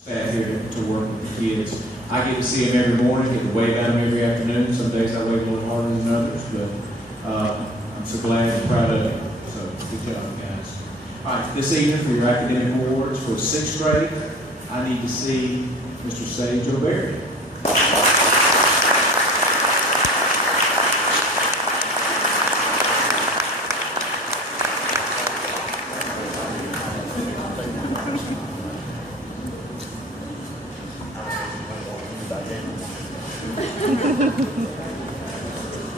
Staff here to work with the kids. I get to see them every morning, get to wave at them every afternoon. Some days I wave a little harder than others, but I'm so glad and proud of it. So good job, guys. All right, this evening for your academic awards for 6th grade, I need to see Mr. Sage O'Berry.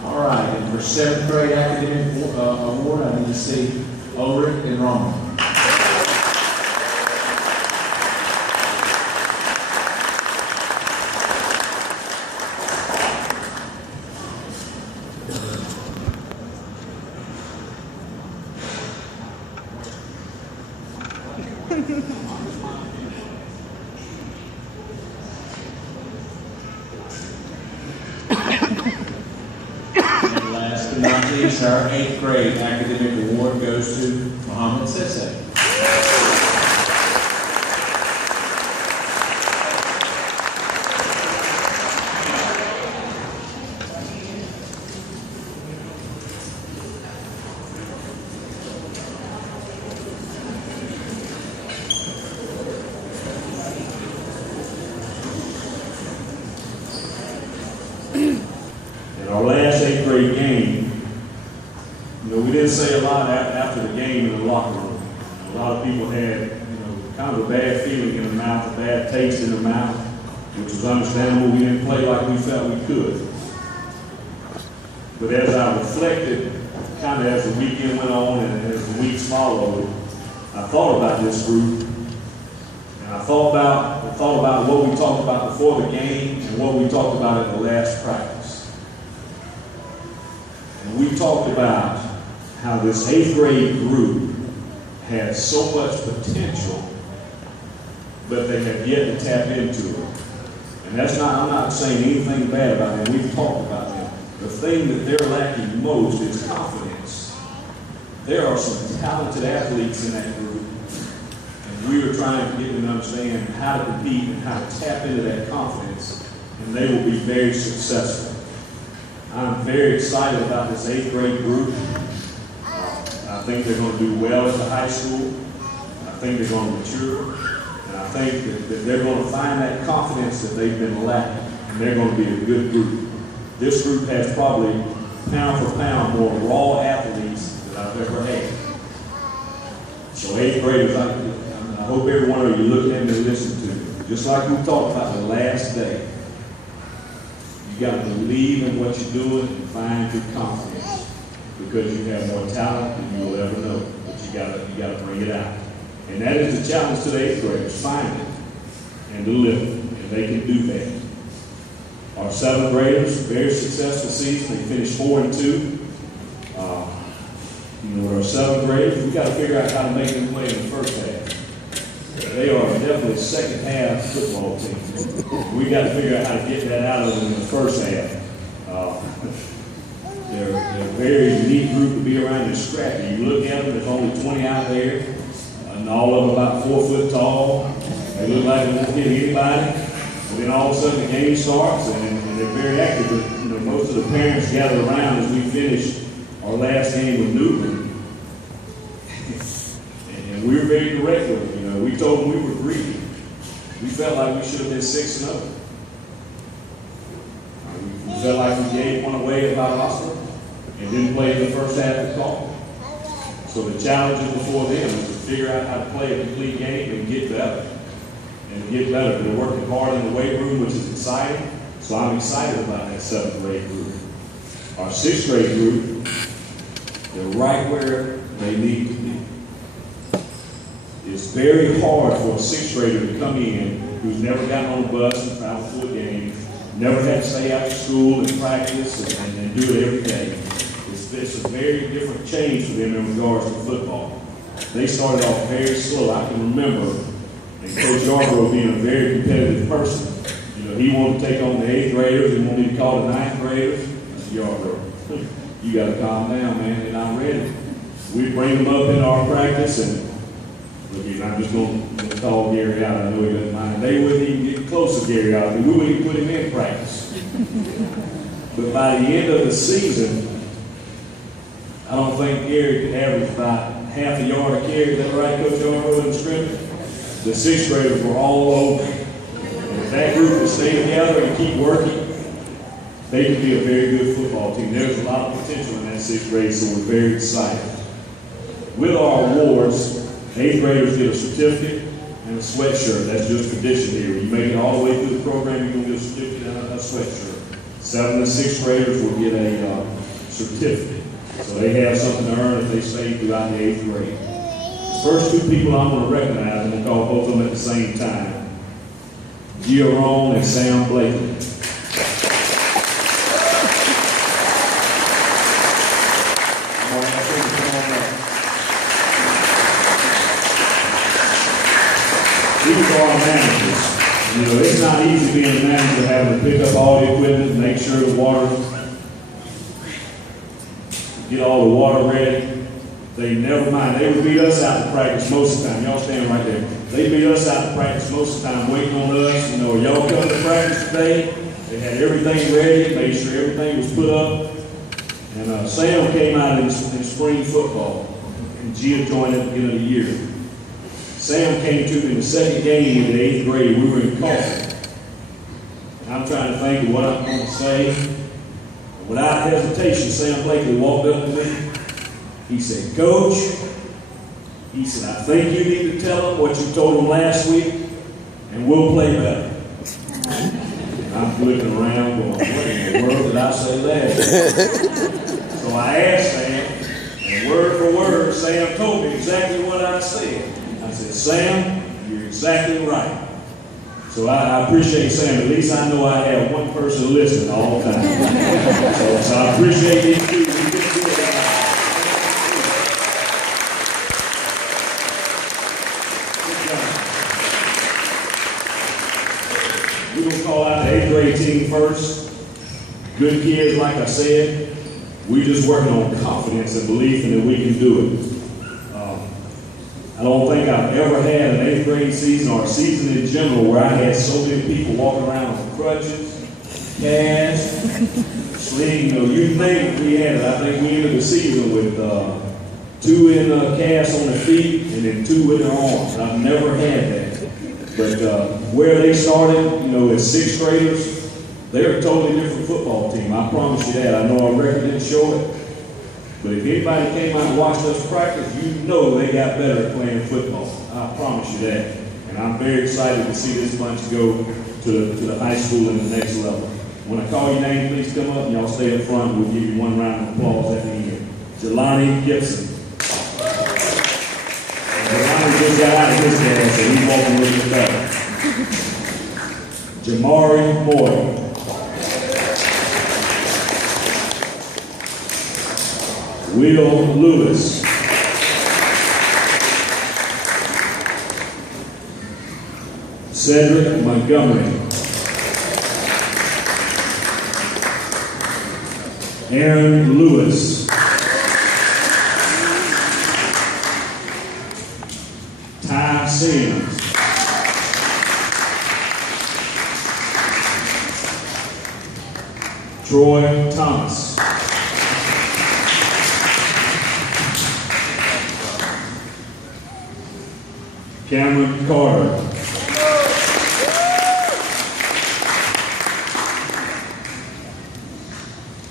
All right, and for 7th grade academic award, I need to see Ulrich and Roman. And last but not least, our 8th grade academic award goes to Muhammad Sese. Our last 8th grade game, we didn't say a lot after the game in the locker room. A lot of people had, kind of a bad feeling in the mouth, a bad taste in the mouth, which was understandable. We didn't play like we felt we could. But as I reflected, kind of as the weekend went on and as the weeks followed, I thought about this group, and I thought about what we talked about before the game and what we talked about at the last practice. And we talked about how this 8th grade group had so much potential, but they have yet to tap into it. And I'm not saying anything bad about them. We've talked about them. The thing that they're lacking most is confidence. There are some talented athletes in that group, and we are trying to get them to understand how to compete and how to tap into that confidence, and they will be very successful. I'm very excited about this 8th grade group. I think they're going to do well at the high school. I think they're going to mature. And I think that they're going to find that confidence that they've been lacking. And they're going to be a good group. This group has probably, pound for pound, more raw athletes than I've ever had. So 8th graders, I hope every one of you look at them and listen to me. Just like we talked about the last day. You got to believe in what you're doing and find your confidence, because you have more talent than you will ever know. But you got to bring it out, and that is the challenge to the 8th graders: find it and deliver it, and they can do that. Our 7th graders, very successful season. They finished 4-2. With our 7th graders, we got to figure out how to make them play in the first half. They are definitely a second half football team. We got to figure out how to get that out of them in the first half. They're a very unique group to be around and scrappy. You look at them, there's only 20 out there, and all of them about 4 foot tall. They look like they won't hit anybody. And then all of a sudden the game starts, and they're very active. But, most of the parents gather around as we finish our last game with Newton. And we were very direct with them. We told them we were greedy. We felt like we should have been 6-0. We felt like we gave one away about Oscar and didn't play in the first half of the call. So the challenges before them was to figure out how to play a complete game and get better. They're working hard in the weight room, which is exciting. So I'm excited about that 7th grade group. Our 6th grade group, they're right where they need to be. It's very hard for a 6th grader to come in who's never gotten on a bus and traveled to a game, never had to stay after school and practice and do it every day. It's a very different change for them in regards to football. They started off very slow. I can remember, and Coach Yarborough being a very competitive person, he wanted to take on the 8th graders and wanted to call the 9th graders. I said, Yarborough, you got to calm down, man. They're not ready. We bring them up in our practice, and I'm just going to call Gary out. I know he doesn't mind. they wouldn't even get close to Gary Osby. We wouldn't even put him in practice. But by the end of the season, I don't think Gary could average about half a yard a carry. Is that right, Coach Arnold in scrimmage? The sixth graders were all over. And if that group would stay together and keep working, they could be a very good football team. There's a lot of potential in that sixth grade, so we're very excited. With our awards, eighth graders get a certificate and a sweatshirt. That's just tradition here. You make it all the way through the program, you're going to get a certificate and a sweatshirt. Seventh and sixth graders will get a certificate. So they have something to earn if they stay throughout the eighth grade. The first two people I'm going to recognize, I'm going to call both of them at the same time. Giorone and Sam Blakely. These are our managers. You know, it's not easy being a manager, having to pick up all the equipment, make sure the water, get all the water ready. They never mind. They would beat us out to practice most of the time. Y'all stand right there. They beat us out to practice most of the time, waiting on us. You know, y'all come to practice today. They had everything ready, made sure everything was put up. And Sam came out in spring football, and Gia joined at the beginning of the year. Sam came to me in the second game in the eighth grade. We were in coffee. I'm trying to think of what I'm going to say. Without hesitation, Sam Blakely walked up to me. He said, "Coach," he said, "I think you need to tell them what you told them last week, and we'll play better." I'm looking around going, what in the world did I say last? So I asked Sam, and word for word, Sam told me exactly what I said. I said, "Sam, you're exactly right." So I appreciate Sam. At least I know I have one person listening all the time. So I appreciate these two. We're going to call out the eighth grade team first. Good kids, like I said. We're just working on confidence and belief in that we can do it. I don't think I've ever had an eighth grade season or a season in general where I had so many people walking around with crutches, cast, sling, you know, you think we had it. I think we ended the season with 2 in casts on their feet and then 2 with their arms. I've never had that. But where they started, you know, as sixth graders, they're a totally different football team. I promise you that. I know our record didn't show it. But if anybody came out and watched us practice, you know they got better at playing football. I promise you that. And I'm very excited to see this bunch go to the high school in the next level. When I call your name, please come up and y'all stay up front. We'll give you one round of applause at the end. Jelani Gibson. Jelani just got out of his dad, so he's walking a little bit better. Jamari Moore. Will Lewis. Cedric Montgomery. Aaron Lewis. Ty Sims. Troy Thomas. Cameron Carter.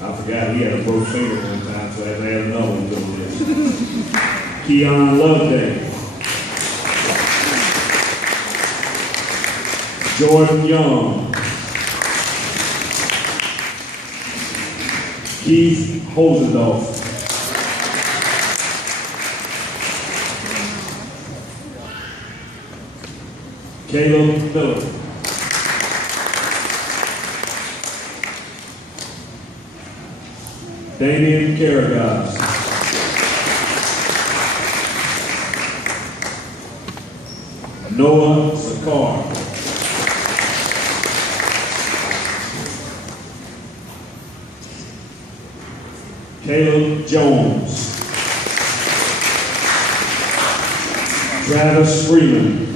I forgot he had a broke finger one time, so I had to add another one to the list. Keon Loveday. Jordan Young. Keith Hosendorf. Caleb Miller. Damian Carragas. Noah Sakar. Caleb Jones. Travis Freeman.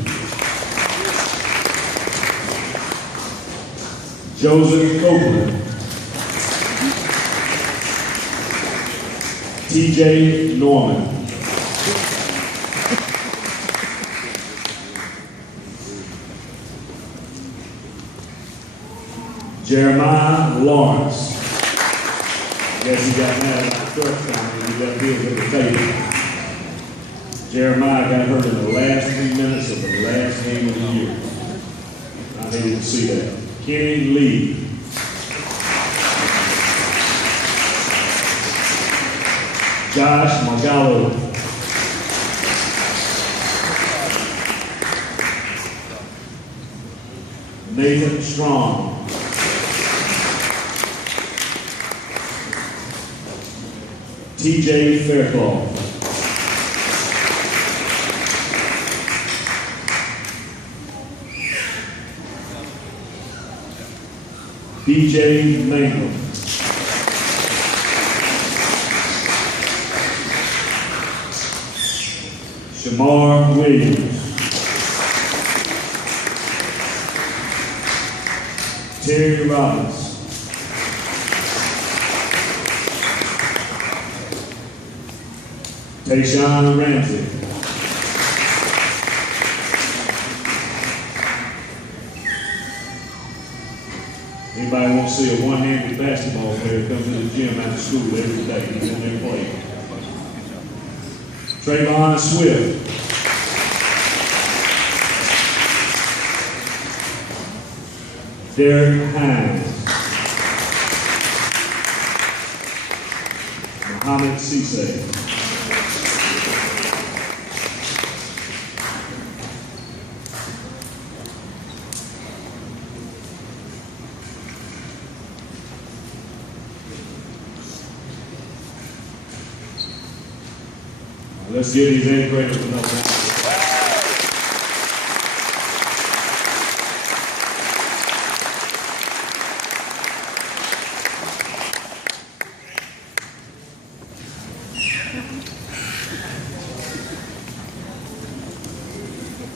Joseph Copeland, T.J. Norman, Jeremiah Lawrence. Guess he got mad at my first time when he got deal with the faith. Jeremiah got hurt in the last 3 minutes of the last game of the year. I hated to see that. Kenny Lee. Josh Magallo. Nathan Strong. T.J. Fairclough. B.J. Mangum. Shamar Williams. Terry Robbins. Tayshawn Ramsey. Anybody want to see a one-handed basketball player come to the gym after school every day? He's in there playing. Trayvon Swift. Derek Hines. Mohamed Cisse. Let's get these eighth graders another round.